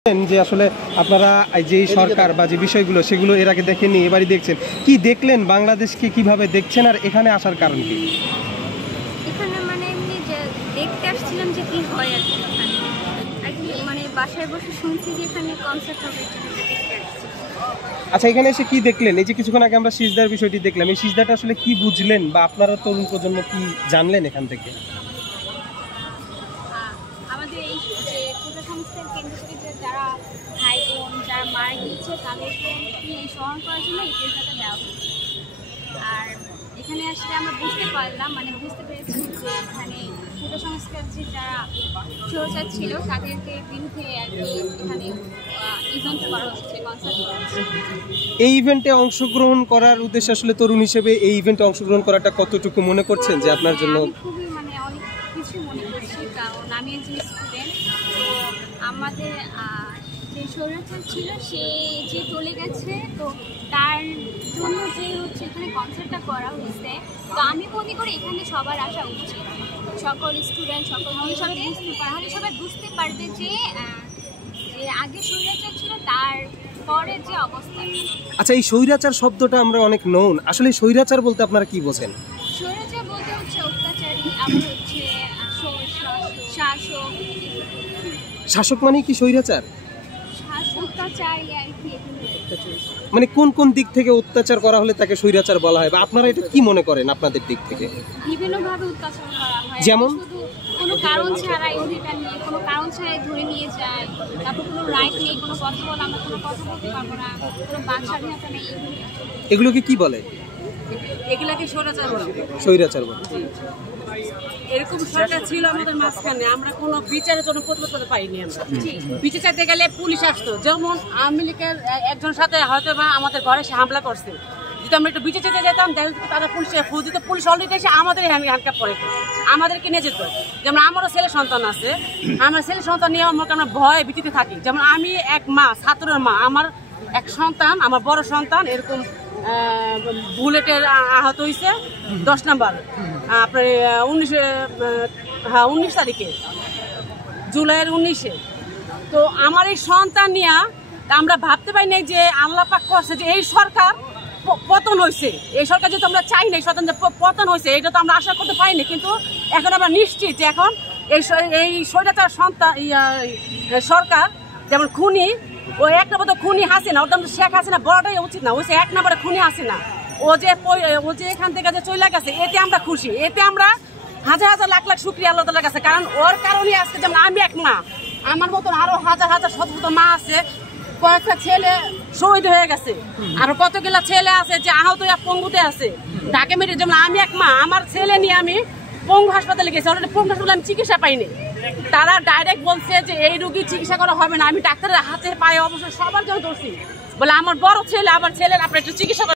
যে আসলে আপনারা যে সরকার বা যে বিষয়গুলো সেগুলো এর আগে দেখেননি, এবারই দেখছেন, কি দেখলেন, বাংলাদেশকে কিভাবে দেখছেন আর এখানে আসার কারণ কি? এখানে মানে এমনি যে দেখতে আসছিলাম যে কি হয় আর কি, মানে বাসায় বসে শুনছি যে এখানে কনসার্ট হবে, দেখতে আসছি। আচ্ছা, এখানে এসে কি দেখলেন? এই যে কিছুক্ষণ আগে আমরা সিজদার বিষয়টি দেখলাম, এই সিজদাটা আসলে কি বুঝলেন বা আপনারা তরুণ প্রজন্ম কি জানলেন এখান থেকে? আমাদের এই যে পূজা সংস্থার কেন্দ্র থেকে যে যারা ভাই বোন যারা মারা গিয়েছে তাদেরকে এই স্মরণ করার জন্য এই সিজদাটা দেওয়া হয়েছে। আর এখানে আসলে আমরা বুঝতে পারলাম, মানে বুঝতে পেরেছি যে এখানে পূজা সংস্কার যে যারা চর্চা ছিল তাদেরকে বিরুদ্ধে আর কি এখানে ইভেন্ট করা হচ্ছে, কনসার্ট করা হচ্ছে। এই ইভেন্টে অংশগ্রহণ করার উদ্দেশ্যে আসলে তরুণ হিসেবে এই ইভেন্টে অংশগ্রহণ করাটা কতটুকু মনে করছেন যে আপনার জন্য? আমি খুবই মানে অনেক কিছু মনে করছি, কারণ আমি যে স্টুডেন্ট, তো আমাদের যে স্বৈরাচার ছিল সে যে চলে গেছে, তো তার জন্য যে হচ্ছে এখানে কনসার্টটা করা হয়েছে, তো আমি মনে করি এখানে সবার আসা উচিত, সকল স্টুডেন্ট সকল সাথে, তাহলে সবাই বুঝতে পারবে যে আগে স্বৈরাচার ছিল তার পরে যে অবস্থা। আচ্ছা, এই স্বৈরাচার শব্দটা আমরা অনেক নন, আসলে স্বৈরাচার বলতে আপনারা কি বোঝেন? স্বৈরাচার বলতে হচ্ছে অত্যাচারী, আবার হচ্ছে শাসক। শাসক মানে কি স্বৈরাচার? অত্যাচারী আর কি। মানে কোন কোন দিক থেকে অত্যাচার করা হলে তাকে স্বৈরাচার বলা হয়, বা আপনারা এটা কি মনে করেন আপনাদের দিক থেকে? বিভিন্নভাবে অত্যাচার করা হয়, যেমন শুধু কোনো কারণ ছাড়াই অধিকার নিয়ে কোনো কারণ ছাড়াই ধরে নিয়ে যায়, তারপর কোনো রাইট নেই, কোনো কথা বলা, আমরা কোনো কথা বলতে পারবো না, কোনো বাক স্বাধীনতা নেই। এগুলোকে কি বলে? এগুলাকে স্বৈরাচার বলে। স্বৈরাচার বলে। এরকম সরকার ছিল আমাদের মাঝখানে, আমরা কোনো বিচারের জন্য প্রতিবাদ পাইনি। আমরা বিচার চাইতে গেলে পুলিশ আসতো, যেমন আওয়ামী লীগের একজন সাথে হয়তো বা আমাদের ঘরে সে হামলা করছে, যদি আমরা একটু বিচার চাইতে যেতাম তারা পুলিশে ফোন দিত, পুলিশ অলরেডি এসে আমাদের হ্যান্ডকাপ করে আমাদেরকে নিয়ে যেত। যেমন আমারও ছেলে সন্তান আছে, আমার ছেলে সন্তান নিয়ে আমরা ভয় ভীতিতে থাকি। যেমন আমি এক মা, ছাত্রের মা, আমার এক সন্তান, আমার বড় সন্তান এরকম বুলেটের আহত হয়েছে 10 নম্বর আপনার 19 তারিখে, জুলাইয়ের 19-এ। তো আমার এই সন্তান নিয়ে আমরা ভাবতে পারি নাই যে আল্লাহ পাক করছে যে এই সরকার পতন হয়েছে, এই সরকার যেহেতু আমরা চাই না এই সন্তান যে পতন হয়েছে, এটা তো আমরা আশা করতে পারিনি। কিন্তু এখন আমরা নিশ্চিত যে এখন এই স্বৈরাচার সরকার, যেমন খুনি, ও এক নম্বর তো খুনি হাসিনা, ওর দাম শেখ হাসিনা বড়টাই উচিত না, ওই এক নম্বরে খুনি হাসিনা, ও যে এখান থেকে যে চলে গেছে, এতে আমরা খুশি, এতে আমরা হাজার হাজার লাখ লাখ শুকরিয়া আল্লাহ তাআলার কাছে। কারণ ওর কারণে আজকে যেমন আমি এক মা, আমার মতন আরো হাজার হাজার শত শত মা আছে, কয়েকটা ছেলে শহীদ হয়ে গেছে, আরো কতগুলা ছেলে আছে যে আহত পঙ্গুতে আছে ঢাকা মেডিকেল। যেমন আমি এক মা, আমার ছেলে নিয়ে আমি পঙ্গু হাসপাতালে গেছি, অলরেডি পঙ্গু হাসপাতালে আমি চিকিৎসা পাইনি। তারা ডাইরেক্ট বলছে যে এই রোগী চিকিৎসা করা হবে না। আমি ডাক্তারের হাতে পায়ে অবশ্যই সবার জন্য ধরছি, বলে আমার বড় ছেলে, আবার ছেলের আপনার একটু চিকিৎসা